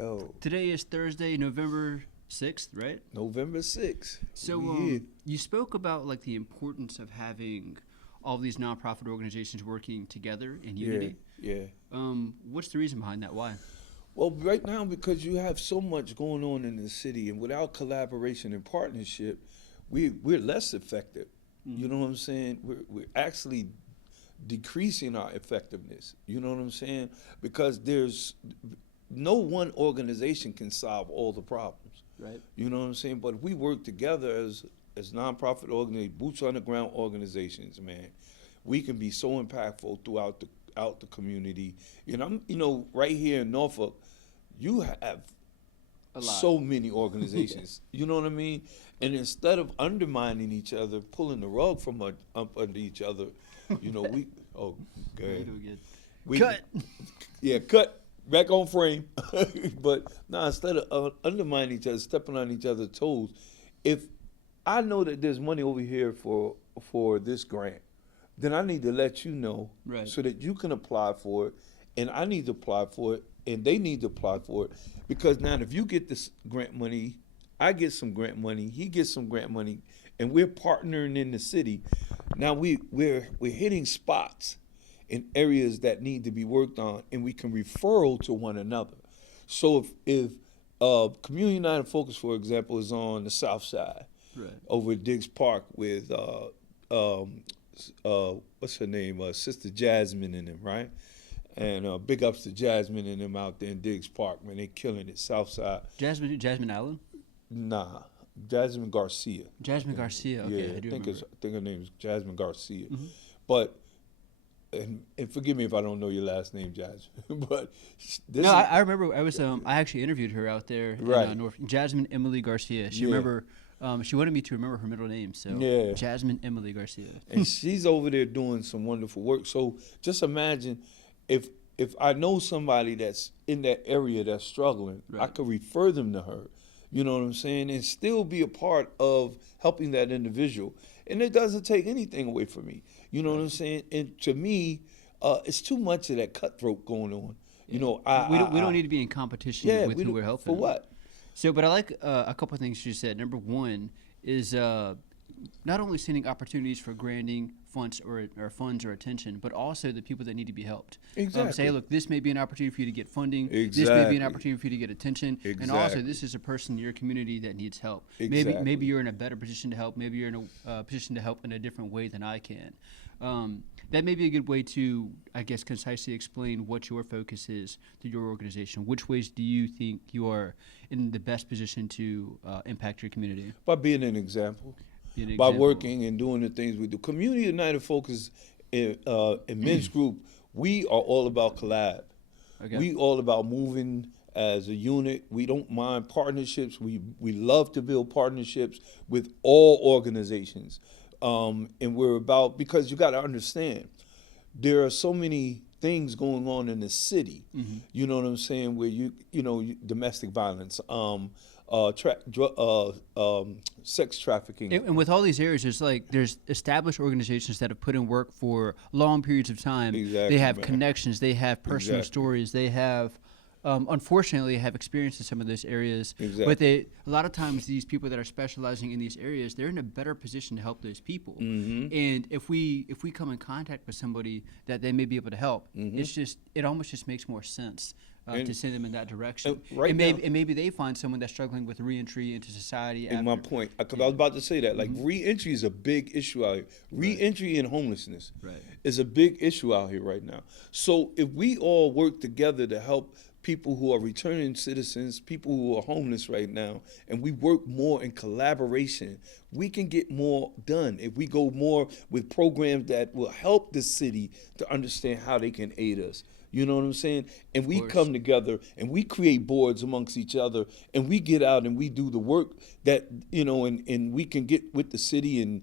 Yo, Today is Thursday, November 6th, right? November 6th. So you spoke about like the importance of having all these nonprofit organizations working together in unity. Yeah. What's the reason behind that? Why? Well, right now, because you have so much going on in the city, and without collaboration and partnership, we're less effective. You know what I'm saying? We're actually decreasing our effectiveness. You know what I'm saying? Because there's no one organization can solve all the problems. Right. You know what I'm saying? But if we work together as nonprofit organizations, boots on the ground organizations, man, we can be so impactful throughout the community. Right here in Norfolk, you have so many organizations. You know what I mean? And instead of undermining each other, pulling the rug from up under each other, we good. Cut. Yeah, cut. Back on frame. But instead of undermining each other, stepping on each other's toes, if I know that there's money over here for this grant, then I need to let you know, Right, so that you can apply for it, and I need to apply for it, and they need to apply for it. Because now if you get this grant money, I get some grant money, he gets some grant money, and we're partnering in the city. Now we're hitting spots in areas that need to be worked on, and we can referral to one another. So if Community United Focus, for example, is on the south side, right, over at Diggs Park with what's her name, Sister Jasmine and them, right? And big ups to Jasmine and them out there in Diggs Park, man. They killing it, south side. Jasmine Allen? Nah, Jasmine Garcia. Jasmine Garcia. Okay, Yeah, I do I think remember. her name is Jasmine Garcia. Mhm. But and forgive me if I don't know your last name, Jasmine. But this No, is, I remember. I actually interviewed her out there Right. in North. Jasmine Emily Garcia. She Yeah. remember. She wanted me to remember her middle name. So Yeah. Jasmine Emily Garcia. and she's over there doing some wonderful work. So just imagine if I know somebody that's in that area that's struggling, I Right. could refer them to her. You know what I'm saying? And still be a part of helping that individual. And it doesn't take anything away from me. You know what I'm saying? And to me, it's too much of that cutthroat going on. You know, we don't need to be in competition with who we're helping. For what? So, but I like a couple of things you said. Number one is not only sending opportunities for granting funds or funds or attention, but also the people that need to be helped. Exactly. Say, look, this may be an opportunity for you to get funding. This may be Exactly. an opportunity for you to get attention. And also, Exactly. this is a person in your community that needs help. Exactly. Maybe you're in a better position to help. Maybe you're in a position to help in a different way than I can. That may be a good way to, I guess, concisely explain what your focus is to your organization. Which ways do you think you are in the best position to impact your community? By being an example. Be an By example. working and doing the things we do. Community United Focus in men's group, we are all about collab. Okay. We all about moving as a unit. We don't mind partnerships. We love to build partnerships with all organizations. And we're about, because you got to understand, there are so many things going on in the city. Mm-hmm. You know what I'm saying? Where domestic violence, sex trafficking. And with all these areas, there's established organizations that have put in work for long periods of time. Exactly, They have man. connections. They have personal Exactly. stories. They have, unfortunately, have experience in some of those areas. Exactly. But a lot of times, these people that are specializing in these areas, they're in a better position to help those people. Mm-hmm. And if we come in contact with somebody that they may be able to help, Mm-hmm. it almost just makes more sense. To send them in that direction. and right and maybe they find someone that's struggling with reentry into society. And my point, because I was about to say that, like re-entry is a big issue out here. Re-entry and homelessness Right. is a big issue out here right now. So if we all work together to help people who are returning citizens, people who are homeless right now, and we work more in collaboration, we can get more done. If we go more with programs that will help the city to understand how they can aid us. You know what I'm saying? And we course. come together and we create boards amongst each other and we get out and we do the work that, and we can get with the city and,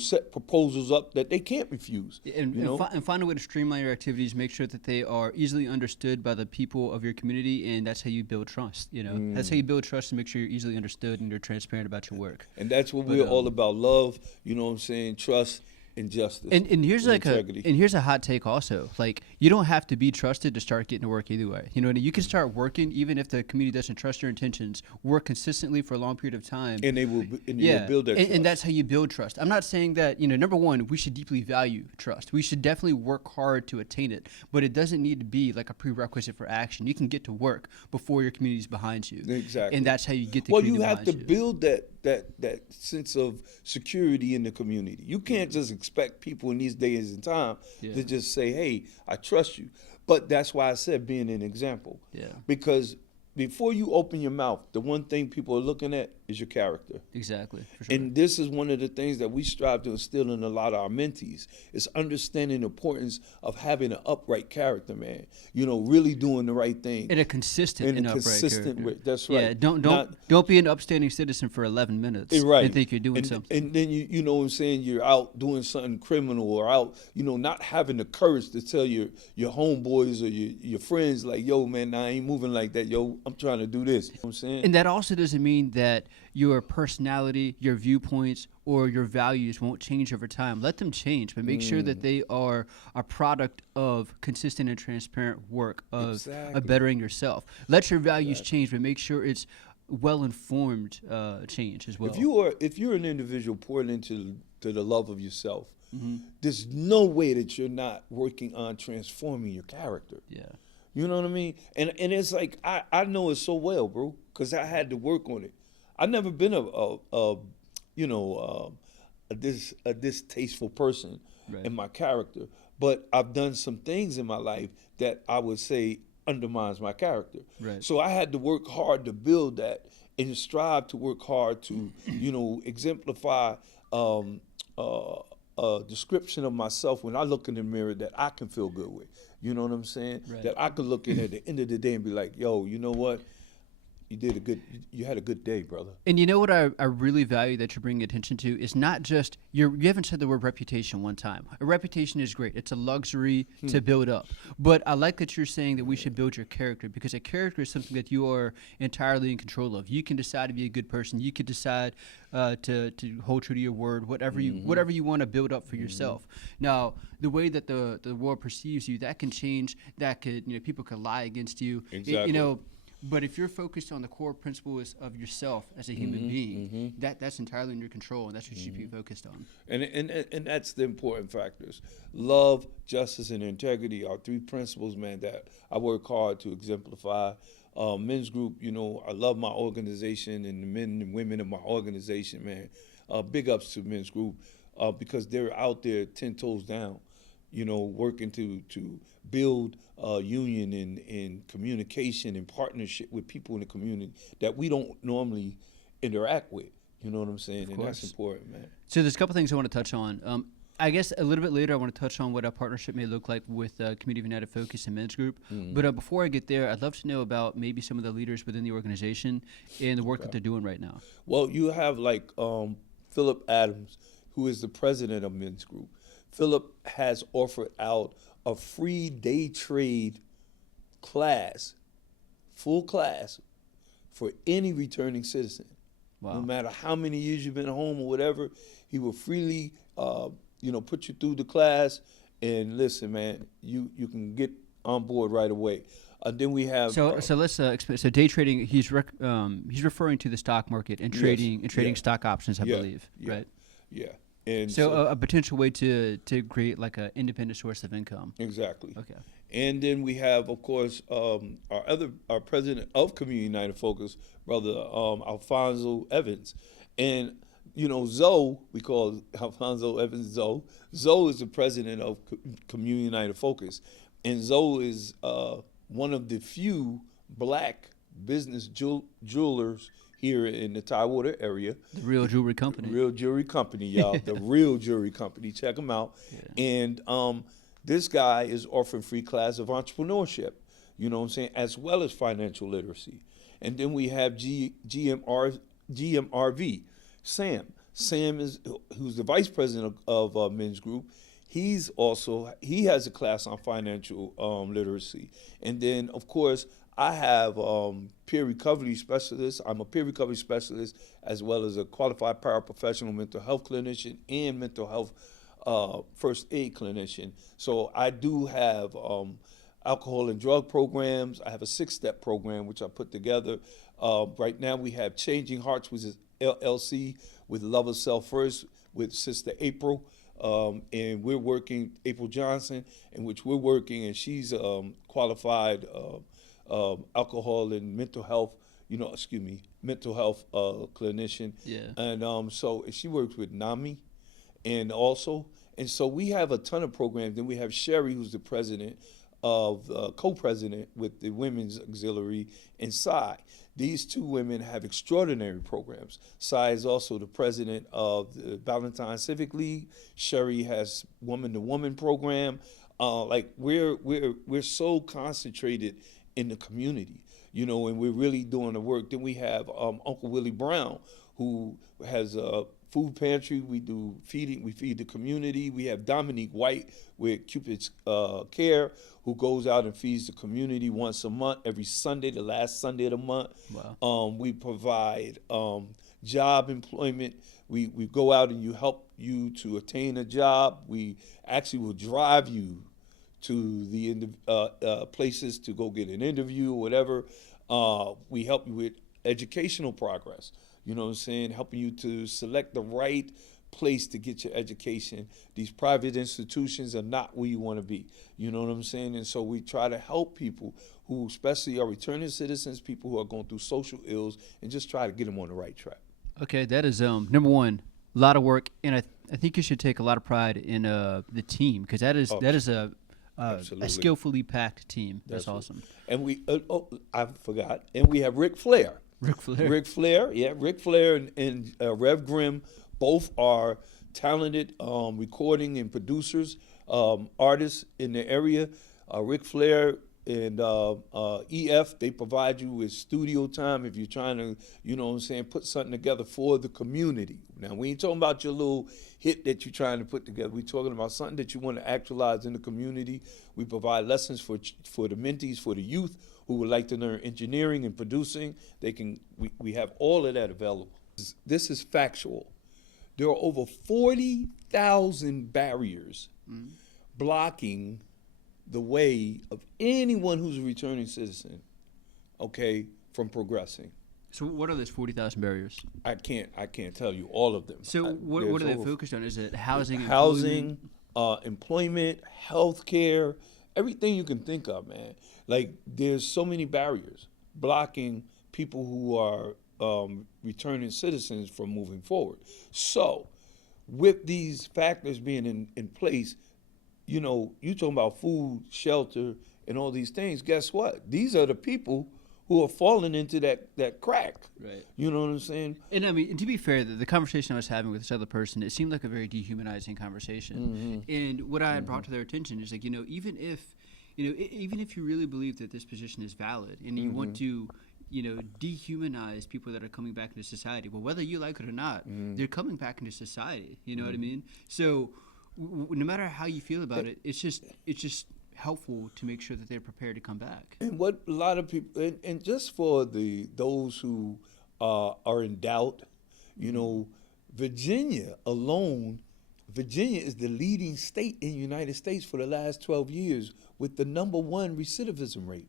set proposals up that they can't refuse. And find a way to streamline your activities, make sure that they are easily understood by the people of your community, and that's how you build trust. That's how you build trust and make sure you're easily understood and you're transparent about your work. And that's what we're all about: love. You know what I'm saying? Trust and justice. And here's and like integrity. here's a hot take also. Like, you don't have to be trusted to start getting to work either way. You know what I mean? You can start working even if the community doesn't trust your intentions. Work consistently for a long period of time, and you will build that trust. And that's how you build trust. I'm not saying that, number one, we should deeply value trust. We should definitely work hard to attain it, but it doesn't need to be like a prerequisite for action. You can get to work before your community's behind you. Exactly. And that's how you get the well, community you have behind to build that sense of security in the community. You can't just expect people in these days and time to just say, hey, I trust you. But that's why I said being an example. Yeah. Because before you open your mouth, the one thing people are looking at is your character. Exactly. For sure. And this is one of the things that we strive to instill in a lot of our mentees is understanding the importance of having an upright character, man. Really doing the right thing. And a consistent and upright character. Way. That's right. Yeah, don't be an upstanding citizen for 11 minutes and think you're doing something. And then you know what I'm saying, you're out doing something criminal or out, not having the courage to tell your homeboys or your friends like, yo, man, I ain't moving like that. Yo, I'm trying to do this. You know what I'm saying? And that also doesn't mean that your personality, your viewpoints, or your values won't change over time. Let them change, but make sure that they are a product of consistent and transparent work of bettering yourself. Let your values change, but make sure it's well-informed change as well. If you're an individual pouring into the love of yourself, there's no way that you're not working on transforming your character. Yeah. You know what I mean? And it's like I know it so well, bro, because I had to work on it. I've never been a distasteful person in my character, but I've done some things in my life that I would say undermines my character. Right. So I had to work hard to build that and strive to work hard to, exemplify a description of myself when I look in the mirror that I can feel good with. You know what I'm saying? Right. That I could look in at the end of the day and be like, yo, you know what? You had a good day, brother. And you know what I really value that you're bringing attention to is not just, you haven't said the word reputation one time. A reputation is great. It's a luxury to build up. But I like that you're saying that we should build your character, because a character is something that you are entirely in control of. You can decide to be a good person. You can decide to hold true to your word, whatever you want to build up for yourself. Now, the way that the world perceives you, that can change. That could, people could lie against you. Exactly. But if you're focused on the core principles of yourself as a human being, that's entirely in your control, and that's what you should be focused on. And that's the important factors. Love, justice, and integrity are three principles, man, that I work hard to exemplify. Men's group, I love my organization and the men and women of my organization, man. Big ups to men's group because they're out there 10 toes down, working to build union and communication and partnership with people in the community that we don't normally interact with. You know what I'm saying? And that's important, man. So there's a couple things I want to touch on. I guess a little bit later I want to touch on what a partnership may look like with Community of United Focus and Men's Group. But before I get there, I'd love to know about maybe some of the leaders within the organization and the work that they're doing right now. Well, you have like Philip Adams, who is the president of Men's Group. Philip has offered out a free day trade class, full class, for any returning citizen. Wow. No matter how many years you've been home or whatever, he will freely, put you through the class. And listen, man, you can get on board right away. Then we have. So let's explain. So day trading, he's referring to the stock market and trading stock options, I believe, right? Yeah. And so a potential way to create like an independent source of income. Exactly. Okay. And then we have, of course, our president of Community United Focus, brother Alfonso Evans, and Zoe, we call Alfonso Evans Zoe. Zoe is the president of Community United Focus, and Zoe is one of the few black business jewelers here in the Tidewater area. The Real Jewelry Company. Real Jewelry Company, y'all. The Real Jewelry Company. Check them out. Yeah. And this guy is offering free class of entrepreneurship, as well as financial literacy. And then we have GMRV, Sam. Sam who's the vice president of Men's Group. He has a class on financial literacy. And then, of course, I have peer recovery specialist. I'm a peer recovery specialist as well as a qualified paraprofessional mental health clinician and mental health first aid clinician. So I do have alcohol and drug programs. I have a 6-step program which I put together. Right now we have Changing Hearts, which is LLC, with Love of Self First with Sister April. And we're working, April Johnson, in which we're working, and she's qualified alcohol and mental health, mental health clinician. Yeah. And so she works with NAMI, and so we have a ton of programs. Then we have Sherry, who's the president of co-president with the Women's Auxiliary, and Cy. These two women have extraordinary programs. Cy is also the president of the Valentine Civic League. Sherry has Woman to Woman program. We're so concentrated in the community, and we're really doing the work. Then we have Uncle Willie Brown, who has a food pantry. We do feeding. We feed the community. We have Dominique White with Cupid's Care, who goes out and feeds the community once a month, every Sunday, the last Sunday of the month. Wow. We provide job employment. We go out and help you to attain a job. We actually will drive you to the places to go get an interview or whatever. We help you with educational progress. You know what I'm saying? Helping you to select the right place to get your education. These private institutions are not where you want to be. You know what I'm saying? And so we try to help people who especially are returning citizens, people who are going through social ills, and just try to get them on the right track. Okay, that is number one, a lot of work, and I think you should take a lot of pride in the team, because that is a skillfully packed team. That's awesome. And I forgot. And we have Ric Flair. Ric Flair. Ric Flair and Rev Grimm both are talented recording and producers, artists in the area. Ric Flair and EF, they provide you with studio time if you're trying to, put something together for the community. Now, we ain't talking about your little hit that you're trying to put together. We're talking about something that you want to actualize in the community. We provide lessons for the mentees, for the youth who would like to learn engineering and producing. We have all of that available. This is factual. There are over 40,000 barriers blocking the way of anyone who's a returning citizen, from progressing. So what are those 40,000 barriers? I can't tell you all of them. So what are they focused on? Is it housing, employment, healthcare, everything you can think of, man. Like, there's so many barriers blocking people who are returning citizens from moving forward. So with these factors being in place, you talking about food, shelter, and all these things, guess what? These are the people who are falling into that crack. Right. You know what I'm saying? And I mean, to be fair, the conversation I was having with this other person, it seemed like a very dehumanizing conversation. Mm-hmm. And what I had brought to their attention is, like, even if you really believe that this position is valid and you want to, dehumanize people that are coming back into society, well, whether you like it or not, they're coming back into society. You know what I mean? So no matter how you feel about it, it's just helpful to make sure that they're prepared to come back. And what a lot of people, and just for those who are in doubt, Virginia is the leading state in the United States for the last 12 years with the #1 recidivism rate.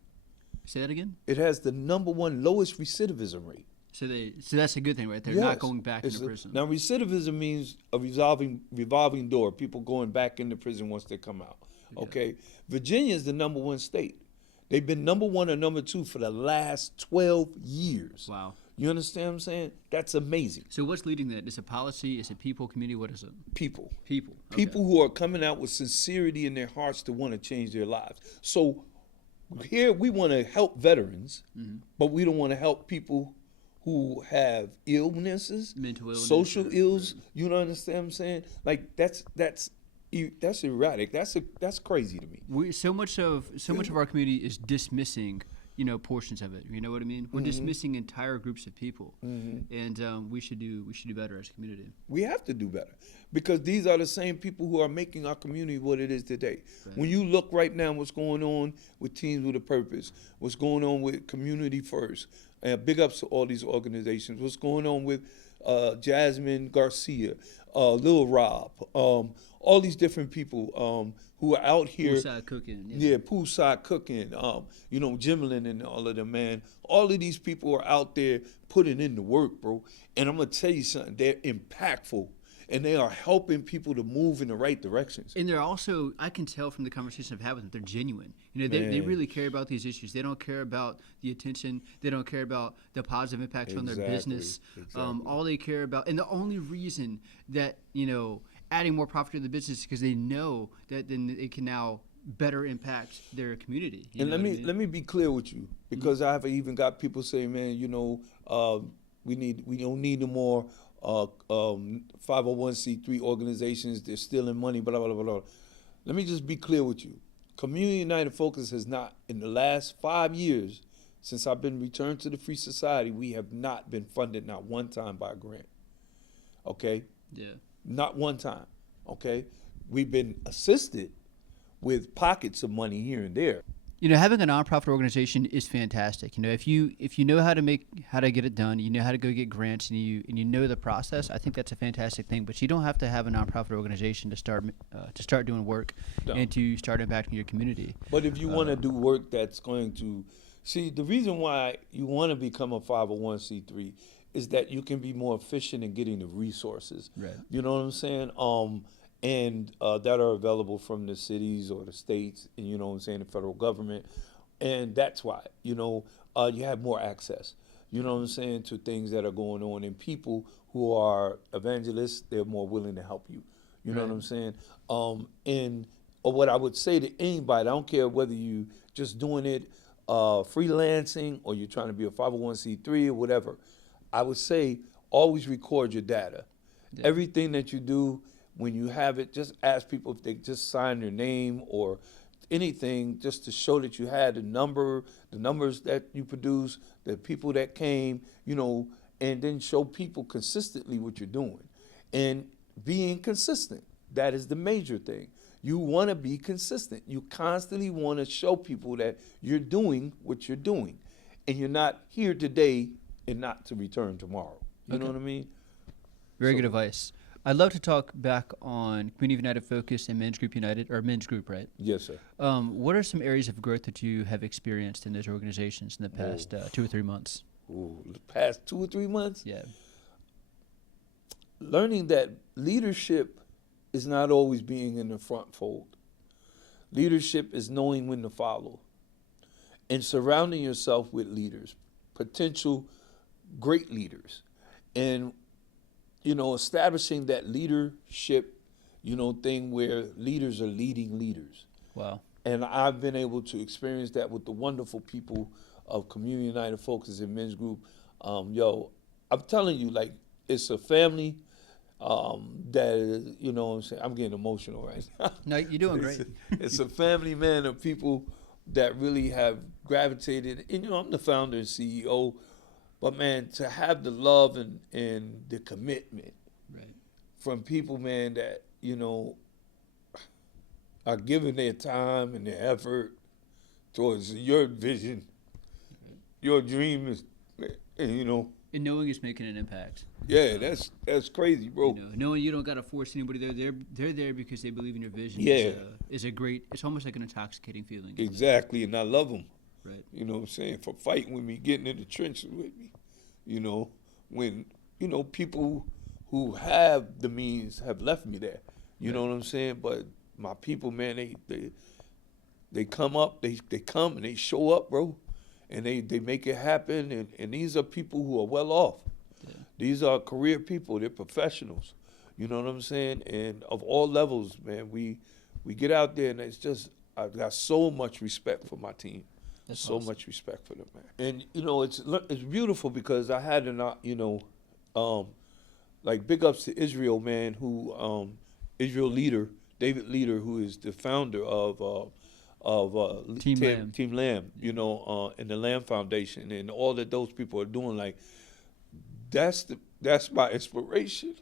Say that again? It has the #1 lowest recidivism rate. So that's a good thing, right? They're not going back into prison. Now, recidivism means a revolving door, people going back into prison once they come out. Okay? Virginia is the #1 state. They've been #1 or #2 for the last 12 years. Wow. You understand what I'm saying? That's amazing. So what's leading that? Is it policy? Is it people, community? What is it? People. People. Okay. People who are coming out with sincerity in their hearts to want to change their lives. So here we want to help veterans, but we don't want to help people who have illnesses, mental illness, social ills. You know, understand what I'm saying? Like, that's erratic. That's crazy to me. So much of our community is dismissing, portions of it. You know what I mean? We're dismissing entire groups of people, and we should do better as a community. We have to do better, because these are the same people who are making our community what it is today. Right. When you look right now, what's going on with Teens with a Purpose, what's going on with Community First, and big ups to all these organizations. What's going on with Jasmine Garcia, Lil Rob, all these different people who are out here. Poolside cooking. Yeah, poolside cooking, Jimlin and all of them, man. All of these people are out there putting in the work, bro. And I'm going to tell you something. They're impactful, and they are helping people to move in the right directions. And they're also, I can tell from the conversation I've had with them, they're genuine. They really care about these issues. They don't care about the attention. They don't care about the positive impacts on their business. Exactly. All they care about, and the only reason that, adding more profit to the business is because they know that then it can now better impact their community. And let me be clear with you, because I've even got people saying, man, we don't need no more 501c3 organizations. They're stealing money, blah blah blah blah. Let me just be clear with you. Community United Focus has not, in the last 5 years since I've been returned to the Free Society, we have not been funded not one time by a grant. Okay? Yeah. Not one time. Okay? We've been assisted with pockets of money here and there. Having a nonprofit organization is fantastic. If you know how to get it done, you know how to go get grants, and you know the process. I think that's a fantastic thing. But you don't have to have a nonprofit organization to start doing work and to start impacting your community. But if you want to do work that's going to see, the reason why you want to become a 501c3 is that you can be more efficient in getting the resources. Right. You know what I'm saying? And that are available from the cities or the states, and the federal government. And that's why, you have more access, to things that are going on. And people who are evangelists, they're more willing to help you. You know what I'm saying? And what I would say to anybody, I don't care whether you just doing it freelancing or you're trying to be a 501c3 or whatever, I would say always record your data. Yeah. Everything that you do, when you have it, just ask people if they just sign their name or anything, just to show that you had the numbers that you produce, the people that came, and then show people consistently what you're doing. And being consistent, that is the major thing. You want to be consistent. You constantly want to show people that you're doing what you're doing. And you're not here today and not to return tomorrow. You know what I mean? Very good advice. I'd love to talk back on Community United Focus and Men's Group United, or Men's Group, right? Yes, sir. What are some areas of growth that you have experienced in those organizations in the past 2 or 3 months? The past 2 or 3 months? Yeah. Learning that leadership is not always being in the front fold. Leadership is knowing when to follow and surrounding yourself with leaders, potential great leaders, and establishing that leadership, thing where leaders are leading leaders. Wow. And I've been able to experience that with the wonderful people of Community United Focus and Men's Group. I'm telling you, like, it's a family that is, what I'm saying? I'm getting emotional right now. No, you're doing great. It's a family, man, of people that really have gravitated. And, I'm the founder and CEO. But, man, to have the love and the commitment from people, man, that, are giving their time and their effort towards your vision, your dream is, And knowing it's making an impact. Yeah, that's crazy, bro. Knowing you don't got to force anybody there. They're there because they believe in your vision. Yeah. Is a great, it's almost like an intoxicating feeling. Exactly, and I love them. Right. You know what I'm saying? For fighting with me, getting in the trenches with me. When, people who have the means have left me there. You know what I'm saying? But my people, man, they come up, they come and they show up, bro. And they make it happen. And these are people who are well off. Yeah. These are career people. They're professionals. You know what I'm saying? And of all levels, man, we get out there, and it's just, I've got so much respect for my team. That's so awesome. Much respect for them, man. And, it's beautiful because I had like big ups to Israel, man, who, Israel leader, David Leader, who is the founder of Team Lamb, and the Lamb Foundation, and all that those people are doing. Like, that's my inspiration.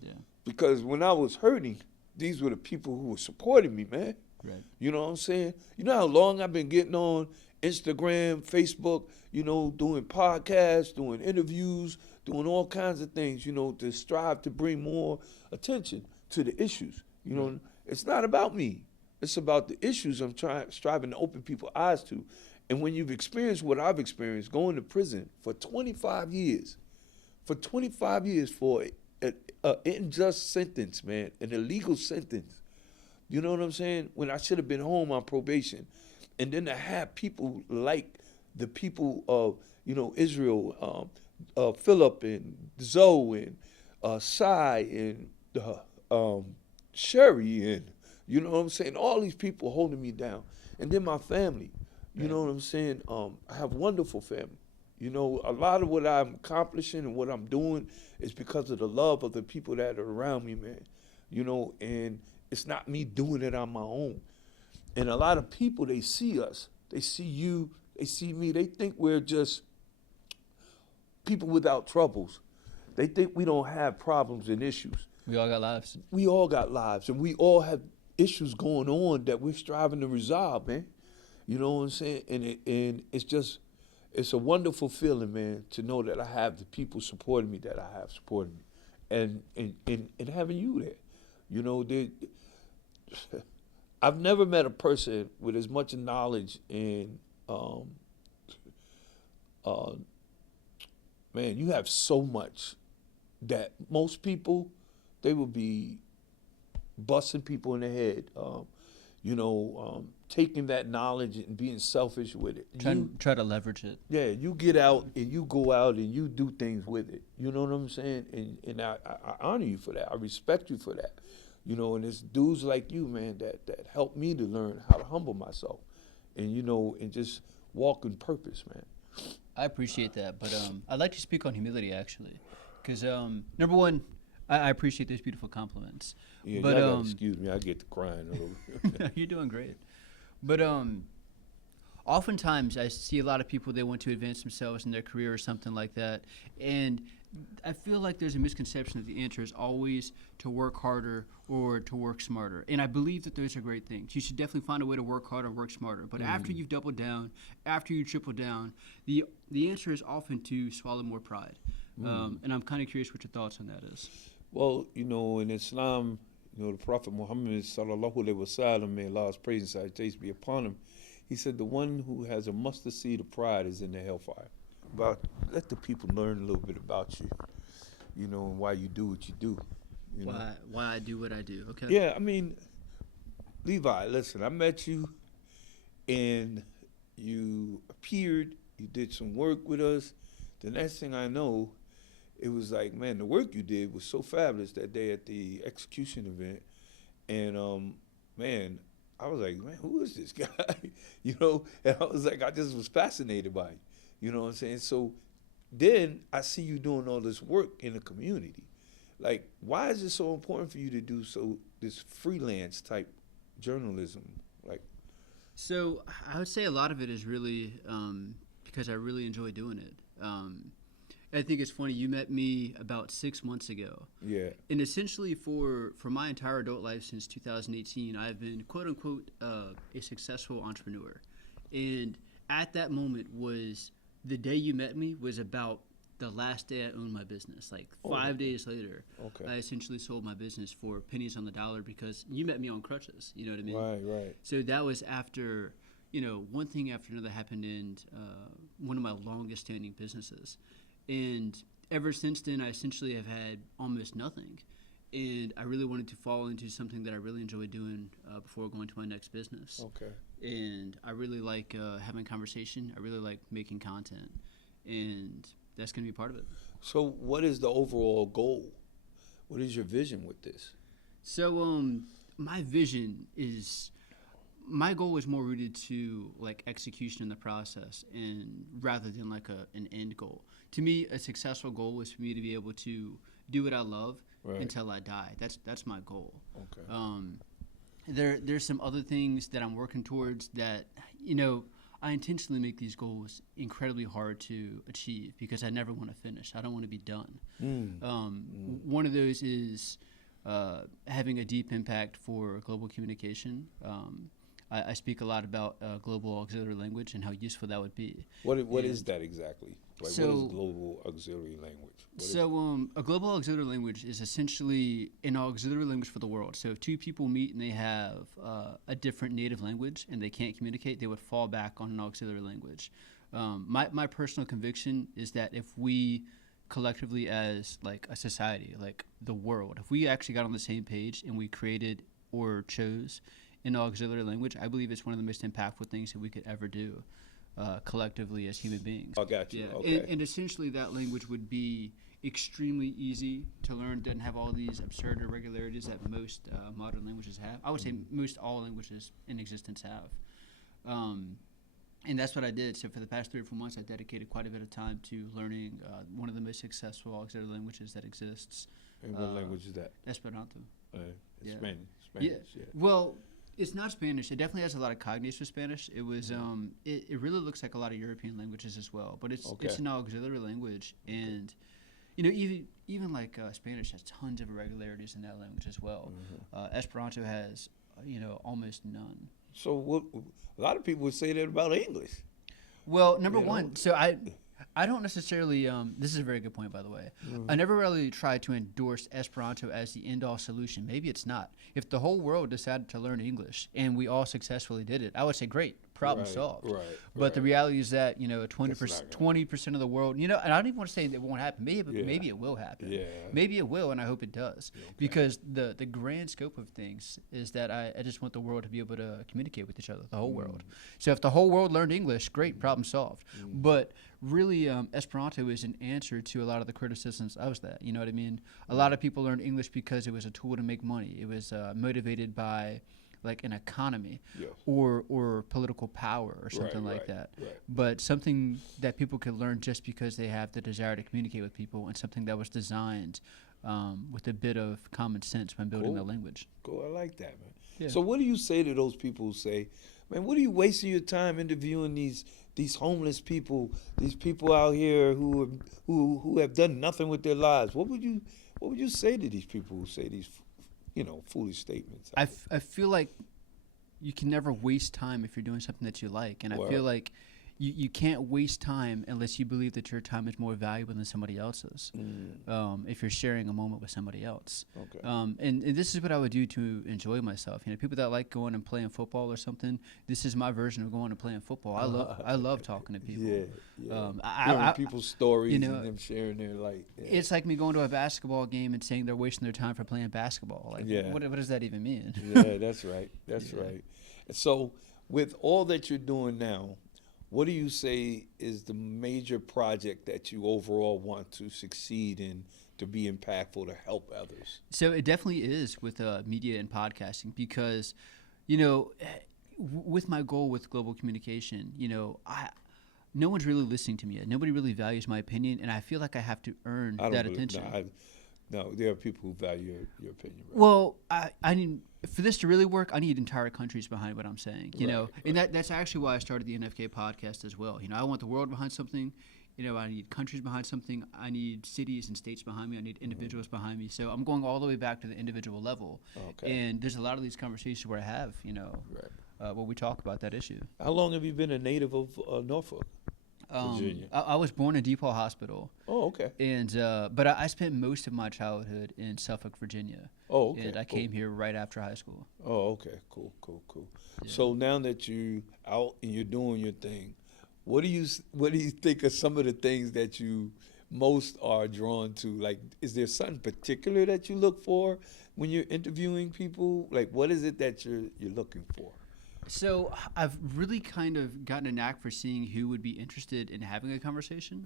Yeah. Because when I was hurting, these were the people who were supporting me, man. Right. You know what I'm saying? You know how long I've been getting on Instagram, Facebook, doing podcasts, doing interviews, doing all kinds of things, to strive to bring more attention to the issues. You know, it's not about me. It's about the issues I'm striving to open people's eyes to. And when you've experienced what I've experienced, going to prison for 25 years, for 25 years for an unjust sentence, man, an illegal sentence. You know what I'm saying? When I should have been home on probation. And then to have people like the people of, Israel, Philip and Zoe and Sai and Sherry and, you know what I'm saying? All these people holding me down. And then my family, you know what I'm saying? I have wonderful family. You know, a lot of what I'm accomplishing and what I'm doing is because of the love of the people that are around me, man. You know, and it's not me doing it on my own. And a lot of people, they see us. They see you. They see me. They think we're just people without troubles. They think we don't have problems and issues. We all got lives. We all got lives, and we all have issues going on that we're striving to resolve, man. You know what I'm saying? And it's a wonderful feeling, man, to know that I have the people supporting me that I have supported me, and having you there. You know, I've never met a person with as much knowledge and man, you have so much that most people, they would be busting people in the head, taking that knowledge and being selfish with it. Try to leverage it. Yeah, you get out and you go out and you do things with it. You know what I'm saying? And I honor you for that. I respect you for that. You know, and it's dudes like you, man, that help me to learn how to humble myself and, and just walk in purpose, man. I appreciate that, but I'd like to speak on humility, actually, because number one, I appreciate those beautiful compliments. Yeah, but y'all gotta excuse me, I get to crying a little bit. You're doing great. But oftentimes I see a lot of people, they want to advance themselves in their career or something like that, and I feel like there's a misconception that the answer is always to work harder or to work smarter. And I believe that those are great things. You should definitely find a way to work harder and work smarter. But after you've doubled down, after you triple down, the answer is often to swallow more pride. And I'm kind of curious what your thoughts on that is. Well, in Islam, the Prophet Muhammad sallallahu alaihi wasallam, may Allah's praise and salutation be upon him, he said the one who has a mustard seed of pride is in the hellfire. But let the people learn a little bit about you, and why you do what you do. Why I do what I do, okay? Yeah, I mean, Levi, listen, I met you, and you appeared, you did some work with us. The next thing I know, it was like, man, the work you did was so fabulous that day at the execution event. And, man, I was like, man, who is this guy? And I was like, I just was fascinated by him. You know what I'm saying? So then I see you doing all this work in the community. Like, why is it so important for you to do this freelance type journalism? So I would say a lot of it is really because I really enjoy doing it. I think it's funny, you met me about 6 months ago. Yeah. And essentially for my entire adult life since 2018, I've been, quote unquote, a successful entrepreneur. And at that moment was the day you met me was about the last day I owned my business. Like 5 days later, I essentially sold my business for pennies on the dollar because you met me on crutches. You know what I mean? Right. So that was after, one thing after another happened in one of my longest standing businesses. And ever since then, I essentially have had almost nothing. And I really wanted to fall into something that I really enjoy doing before going to my next business. Okay. And I really like having conversation. I really like making content. And that's going to be part of it. So what is the overall goal? What is your vision with this? So my goal is more rooted to like execution in the process and rather than like an end goal. To me, a successful goal is for me to be able to do what I love until I die. That's my goal. Okay. There's some other things that I'm working towards that, I intentionally make these goals incredibly hard to achieve because I never want to finish. I don't want to be done. One of those is having a deep impact for global communication. I speak a lot about global auxiliary language and how useful that would be. What And is that exactly? Like, so- what is global auxiliary language? What is- A global auxiliary language is essentially an auxiliary language for the world. So if two people meet and they have a different native language and they can't communicate, they would fall back on an auxiliary language. My personal conviction is that if we collectively as like a society, like the world, if we actually got on the same page and we created or chose an auxiliary language, I believe it's one of the most impactful things that we could ever do collectively as human beings. I got you. Yeah, Okay. and essentially that language would be extremely easy to learn, doesn't have all these absurd irregularities that most modern languages have. I would say most all languages in existence have. And that's what I did. So for the past 3 or 4 months, I dedicated quite a bit of time to learning one of the most successful auxiliary languages that exists. And what language is that? Esperanto. Yeah. Spanish. Yeah. Well, it's not Spanish. It definitely has a lot of cognates with Spanish. It was it really looks like a lot of European languages as well, but it's Okay. an auxiliary language, and even like Spanish has tons of irregularities in that language as well. Esperanto has almost none. So what? A lot of people would say that about English. Well, number You know? one, so I don't necessarily. This is a very good point, by the way. I never really tried to endorse Esperanto as the end-all solution. Maybe it's not. If the whole world decided to learn English and we all successfully did it, I would say great, problem Right, solved. right, But the right. reality is that 20% 20% of the world, and I don't even want to say that it won't happen. Maybe Yeah. maybe it will happen. Yeah. Maybe it will, and I hope it does. Because the grand scope of things is that I just want the world to be able to communicate with each other, the whole world. So if the whole world learned English, great, problem solved. But really, Esperanto is an answer to a lot of the criticisms of that. You know what I mean? A lot of people learned English because it was a tool to make money. It was motivated by like an economy Yes. or political power or something like right, that. right. But something that people could learn just because they have the desire to communicate with people, and something that was designed with a bit of common sense when building the Cool. language. Cool. I like that, man. Yeah. So what do you say to those people who say, man, what are you wasting your time interviewing these homeless people, these people out here who have done nothing with their lives? What would you say to these people who say these foolish statements? I feel like you can never waste time if you're doing something that you like. And I Well- feel like you can't waste time unless you believe that your time is more valuable than somebody else's. If you're sharing a moment with somebody else. Okay. And this is what I would do to enjoy myself. People that like going and playing football or something, this is my version of going and playing football. I love talking to people. Yeah. I- Hearing people's stories you know, and them sharing their life. Yeah. It's like me going to a basketball game and saying they're wasting their time for playing basketball. Like, Yeah. what does that even mean? Yeah, that's right. That's Yeah. right. So, with all that you're doing now, what do you say is the major project that you overall want to succeed in, to be impactful, to help others? So it definitely is with media and podcasting because, with my goal with global communication, no one's really listening to me yet. Nobody really values my opinion, and I feel like I have to earn that attention. No, there are people who value your opinion. Right? Well, I need for this to really work. I need entire countries behind what I'm saying. Right, And that's actually why I started the NFK podcast as well. I want the world behind something. I need countries behind something. I need cities and states behind me. I need individuals behind me. So I'm going all the way back to the individual level. Okay. And there's a lot of these conversations where I have, where we talk about that issue. How long have you been a native of Norfolk, Virginia? I was born in DePaul Hospital. Oh, okay. And but I spent most of my childhood in Suffolk, Virginia. Oh, okay. And I cool. came here right after high school. Oh, okay. Cool. Yeah. So now that you out and you're doing your thing, what do you think are some of the things that you most are drawn to? Like, is there something particular that you look for when you're interviewing people? Like, what is it that you're looking for? So I've really kind of gotten a knack for seeing who would be interested in having a conversation,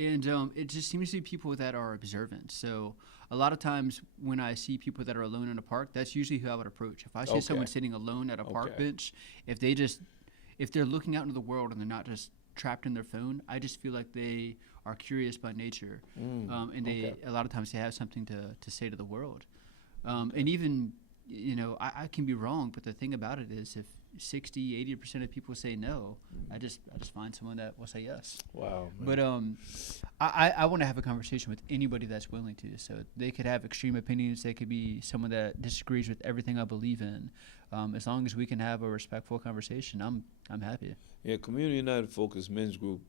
and it just seems to be people that are observant. So a lot of times when I see people that are alone in a park, that's usually who I would approach. If I see someone Okay. sitting alone at a park Okay. bench, if they're looking out into the world and they're not just trapped in their phone, I just feel like they are curious by nature, and okay. a lot of times they have something to say to the world, and even. I can be wrong, but the thing about it is if 60-80% of people say no, I just find someone that will say yes. Wow. Man. But I want to have a conversation with anybody that's willing to. So they could have extreme opinions. They could be someone that disagrees with everything I believe in. As long as we can have a respectful conversation, I'm happy. Yeah, Community United Focus Men's Group,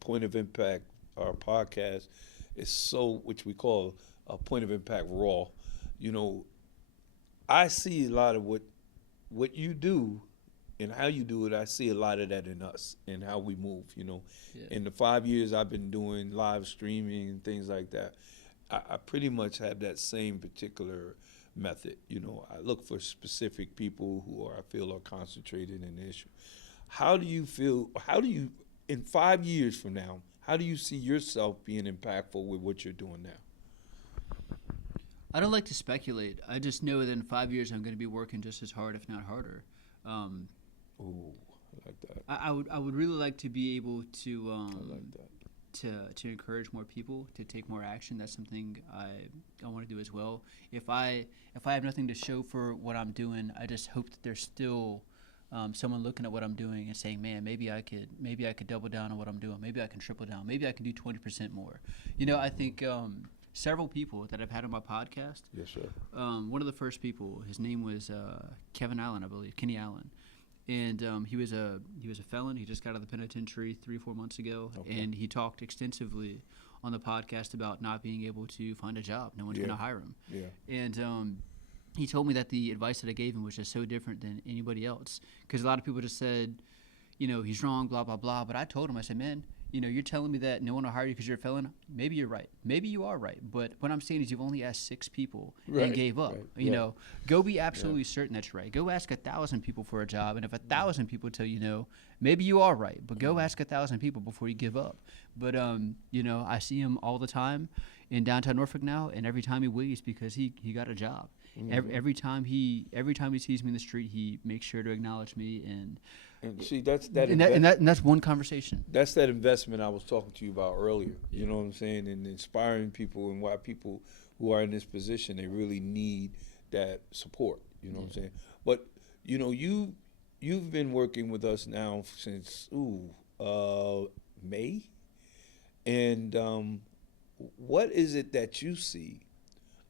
Point of Impact, our podcast is so, which we call Point of Impact Raw. You know, I see a lot of what you do and how you do it. I see a lot of that in us and how we move. You know, Yeah. in the 5 years I've been doing live streaming and things like that, I pretty much have that same particular method. You know, I look for specific people who I feel are concentrated in the issue. How do you feel? How do you, in 5 years from now, how do you see yourself being impactful with what you're doing now? I don't like to speculate. I just know that in 5 years I'm going to be working just as hard, if not harder. Um, Ooh, I like that. I would really like to be able to I like that. to encourage more people to take more action. That's something I want to do as well. If I have nothing to show for what I'm doing, I just hope that there's still someone looking at what I'm doing and saying, "Man, maybe I could double down on what I'm doing. Maybe I can triple down. Maybe I can do 20% more." You know, I think several people that I've had on my podcast. Yes, sir. One of the first people, his name was Kevin Allen, I believe, Kenny Allen. And he was a felon. He just got out of the penitentiary 3-4 months ago, Okay. and he talked extensively on the podcast about not being able to find a job. No one's Yeah. going to hire him. Yeah. And he told me that the advice that I gave him was just so different than anybody else, because a lot of people just said, you know, he's wrong, blah blah blah. But I told him, I said, man, you know, you're telling me that no one will hire you because you're a felon. Maybe you're right. Maybe you are right. But what I'm saying is you've only asked 6 people Right, and gave up. right, You yeah. know, go be absolutely certain that's right. Go ask 1,000 people for a job, and if 1,000 people tell you no, maybe you are right. But go ask 1,000 people before you give up. But you know, I see him all the time in downtown Norfolk now, and every time he waits because he got a job. Every time he sees me in the street, he makes sure to acknowledge me, and See, that's that. and that's one conversation. That's that investment I was talking to you about earlier. You know what I'm saying? And inspiring people, and why people who are in this position, they really need that support. You know what I'm saying? But you know, you've been working with us now since May, and what is it that you see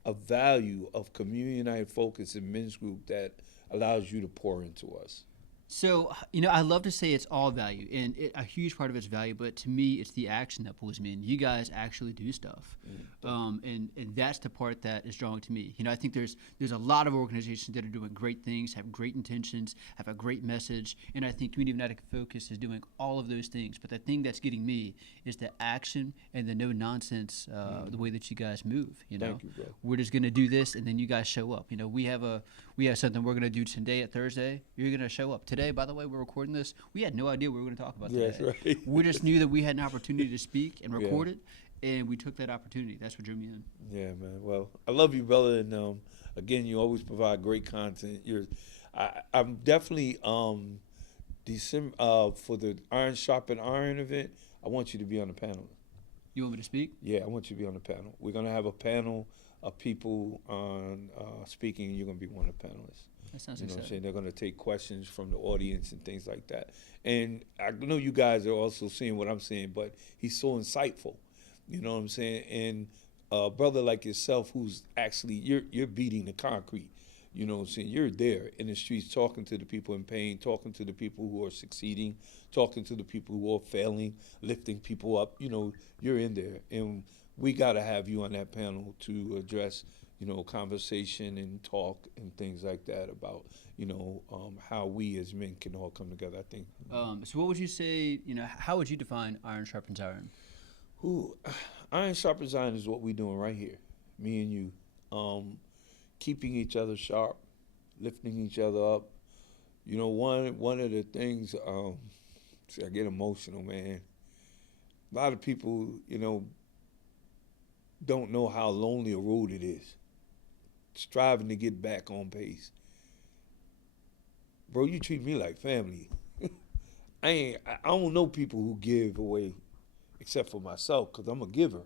a value of Community United Focus and Men's Group that allows you to pour into us? So, you know, I love to say it's all value, and a huge part of it's value, but to me, it's the action that pulls me in. You guys actually do stuff, and that's the part that is drawing to me. You know, I think there's a lot of organizations that are doing great things, have great intentions, have a great message, and I think Community United Focus is doing all of those things. But the thing that's getting me is the action and the no nonsense, the way that you guys move. You know, Thank you, bro. we're just gonna do this, and then you guys show up. You know, we have something we're gonna do today at Thursday. You're gonna show up today. By the way, we're recording this. We had no idea what we were gonna talk about today. That's right. We just knew that we had an opportunity to speak and record it, and we took that opportunity. That's what drew me in. Yeah, man. Well, I love you, brother, and again, you always provide great content. I'm definitely December for the Iron Sharpen Iron event. I want you to be on the panel. You want me to speak? Yeah, I want you to be on the panel. We're gonna have a panel of people on speaking. You're gonna be one of the panelists. That sounds You know what I'm exciting. saying? They're gonna take questions from the audience and things like that. And I know you guys are also seeing what I'm saying, but he's so insightful. You know what I'm saying? And a brother like yourself, who's actually you're beating the concrete. You know what I'm saying? You're there in the streets, talking to the people in pain, talking to the people who are succeeding, talking to the people who are failing, lifting people up. You know, you're in there, and we got to have you on that panel to address, you know, conversation and talk and things like that about, you know, how we as men can all come together. I think. So, what would you say? You know, how would you define iron sharpens iron? Iron sharpens iron is what we're doing right here, me and you, keeping each other sharp, lifting each other up. You know, one of the things, see, I get emotional, man. A lot of people, you know, don't know how lonely a road it is, striving to get back on pace. Bro, you treat me like family. I don't know people who give away except for myself, because I'm a giver.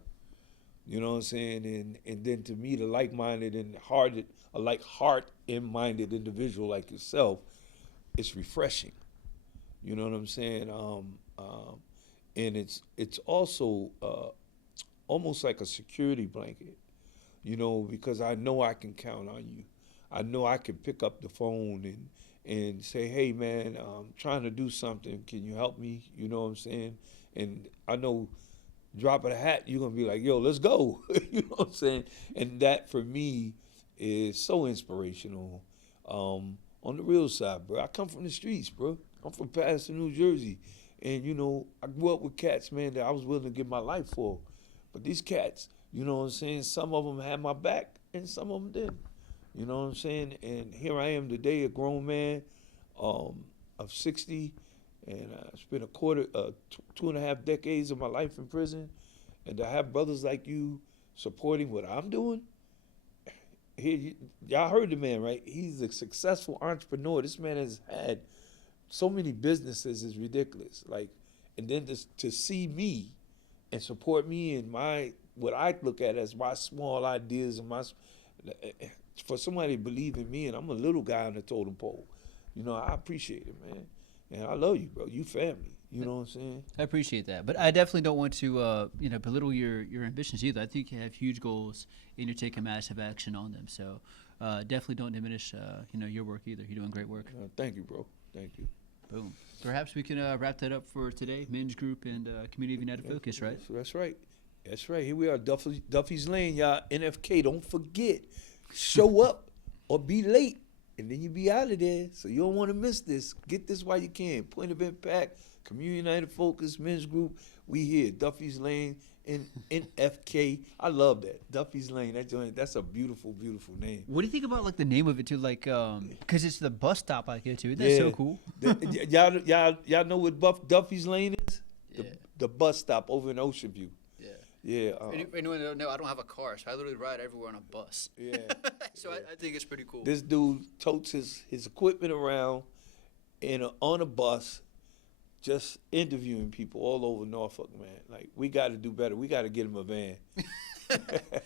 You know what I'm saying? And then to meet a like-minded and heart and minded individual like yourself, it's refreshing. You know what I'm saying? And it's also almost like a security blanket, you know, because I know I can count on you. I know I can pick up the phone and say, hey, man, I'm trying to do something. Can you help me? You know what I'm saying? And I know dropping a hat, you're going to be like, yo, let's go. You know what I'm saying? And that, for me, is so inspirational. On the real side, bro, I come from the streets, bro. I'm from Patterson, New Jersey. And, you know, I grew up with cats, man, that I was willing to give my life for. But these cats, you know what I'm saying, some of them had my back and some of them didn't. You know what I'm saying? And here I am today, a grown man of 60, and I spent two and a half decades of my life in prison. And to have brothers like you supporting what I'm doing, y'all heard the man, right? He's a successful entrepreneur. This man has had so many businesses, is ridiculous. Like, and then to see me and support me in what I look at as my small ideas and for somebody to believe in me, and I'm a little guy on the totem pole. You know, I appreciate it, man. And I love you, bro. You family. You know what I'm saying? I appreciate that, but I definitely don't want to, belittle your ambitions either. I think you have huge goals, and you're taking massive action on them. So, definitely don't diminish, your work either. You're doing great work. Thank you, bro. Thank you. Boom. Perhaps we can wrap that up for today. Men's Group and Community of United Focus, right? That's right. That's right. Here we are, Duffys Lane, y'all. NFK. Don't forget, show up or be late, and then you be out of there. So you don't want to miss this. Get this while you can. Point of impact. Community United Focus, Men's Group, we here, Duffys Lane, NFK. I love that, Duffys Lane. That's a beautiful, beautiful name. What do you think about like the name of it too? Like, because it's the bus stop I go to. Isn't that so cool? Y'all know what Duffys Lane is? Yeah. The bus stop over in Ocean View. Yeah. Yeah. Anyone don't know, I don't have a car, so I literally ride everywhere on a bus. Yeah. So yeah. I think it's pretty cool. This dude totes his equipment around on a bus, just interviewing people all over Norfolk, man. Like, we got to do better. We got to get him a van.